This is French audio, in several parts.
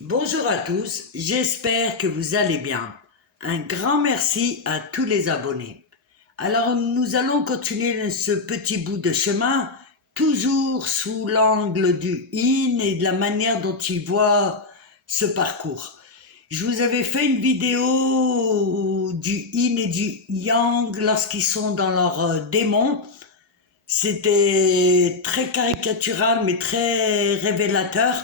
Bonjour à tous, j'espère que vous allez bien. Un grand merci à tous les abonnés. Alors nous allons continuer ce petit bout de chemin, toujours sous l'angle du yin et de la manière dont il voit ce parcours. Je vous avais fait une vidéo du yin et du yang lorsqu'ils sont dans leur démon. C'était très caricatural mais très révélateur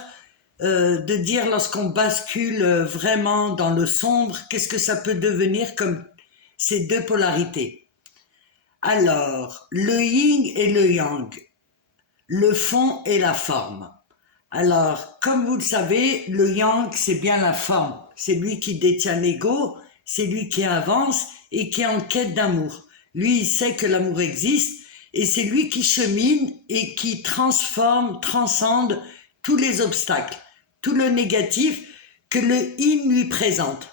de dire lorsqu'on bascule vraiment dans le sombre, qu'est-ce que ça peut devenir comme ces deux polarités. Alors, le yin et le yang, le fond et la forme. Alors, comme vous le savez, le yang, c'est bien la forme. C'est lui qui détient l'ego, c'est lui qui avance et qui est en quête d'amour. Lui, il sait que l'amour existe et c'est lui qui chemine et qui transforme, transcende tous les obstacles, tout le négatif que le yin lui présente.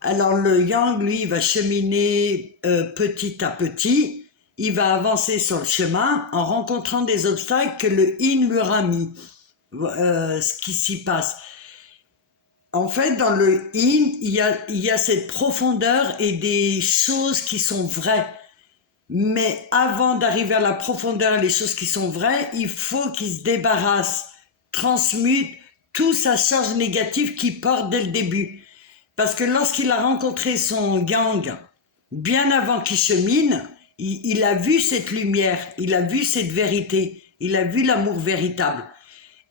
Alors le yang, lui, va cheminer petit à petit, il va avancer sur le chemin en rencontrant des obstacles que le yin lui aura mis. Ce qui s'y passe. En fait, dans le yin, il y a cette profondeur et des choses qui sont vraies. Mais avant d'arriver à la profondeur, les choses qui sont vraies, il faut qu'il se débarrasse, transmute toute sa charge négative qu'il porte dès le début. Parce que lorsqu'il a rencontré son yang, bien avant qu'il chemine, il a vu cette lumière, il a vu cette vérité, il a vu l'amour véritable.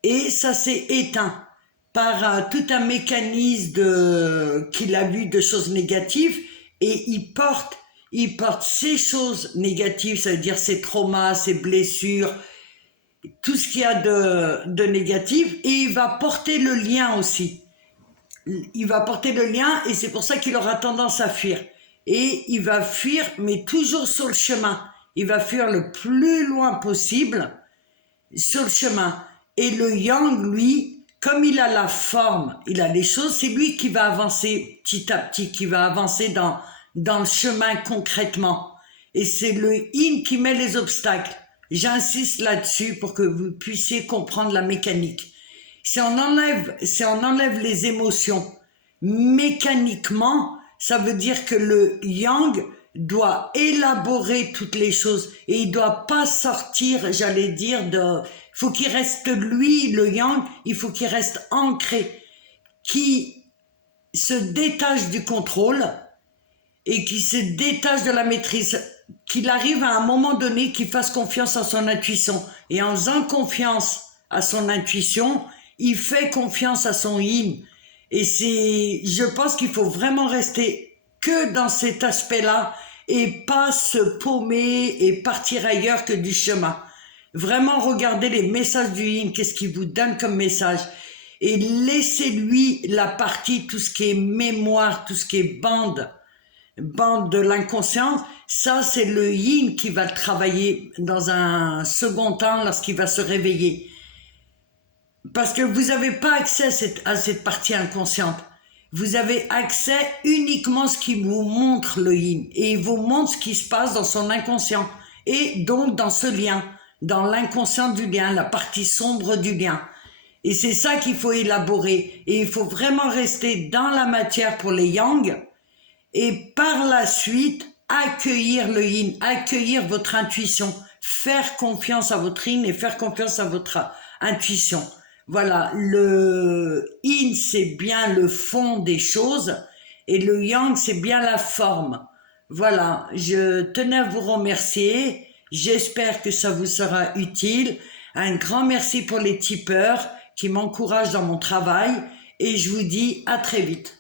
Et ça s'est éteint par tout un mécanisme qu'il a vu de choses négatives et il porte ces choses négatives, ça veut dire ses traumas, ses blessures, tout ce qu'il y a de négatif, et il va porter le lien aussi. Il va porter le lien et c'est pour ça qu'il aura tendance à fuir. Et il va fuir, mais toujours sur le chemin. Il va fuir le plus loin possible sur le chemin. Et le yang, lui, comme il a la forme, il a les choses, c'est lui qui va avancer petit à petit, qui va avancer dans le chemin concrètement. Et c'est le yin qui met les obstacles. J'insiste là-dessus pour que vous puissiez comprendre la mécanique. Si on enlève les émotions mécaniquement, ça veut dire que le yang doit élaborer toutes les choses et il doit pas sortir, j'allais dire, il faut qu'il reste lui, le yang, il faut qu'il reste ancré, qui se détache du contrôle et qui se détache de la maîtrise, qu'il arrive à un moment donné, qu'il fasse confiance à son intuition. Et en faisant confiance à son intuition, il fait confiance à son yin. Et je pense qu'il faut vraiment rester que dans cet aspect-là et pas se paumer et partir ailleurs que du chemin. Vraiment regarder les messages du yin, qu'est-ce qu'il vous donne comme message. Et laissez-lui la partie, tout ce qui est mémoire, tout ce qui est bande de l'inconscience, ça c'est le yin qui va le travailler dans un second temps lorsqu'il va se réveiller. Parce que vous n'avez pas accès à cette partie inconsciente. Vous avez accès uniquement à ce qui vous montre le yin. Et il vous montre ce qui se passe dans son inconscient. Et donc dans ce lien, dans l'inconscient du lien, la partie sombre du lien. Et c'est ça qu'il faut élaborer. Et il faut vraiment rester dans la matière pour les yang. Et par la suite, accueillir le yin, accueillir votre intuition, faire confiance à votre yin et faire confiance à votre intuition. Voilà, le yin, c'est bien le fond des choses et le yang, c'est bien la forme. Voilà, je tenais à vous remercier. J'espère que ça vous sera utile. Un grand merci pour les tipeurs qui m'encouragent dans mon travail et je vous dis à très vite.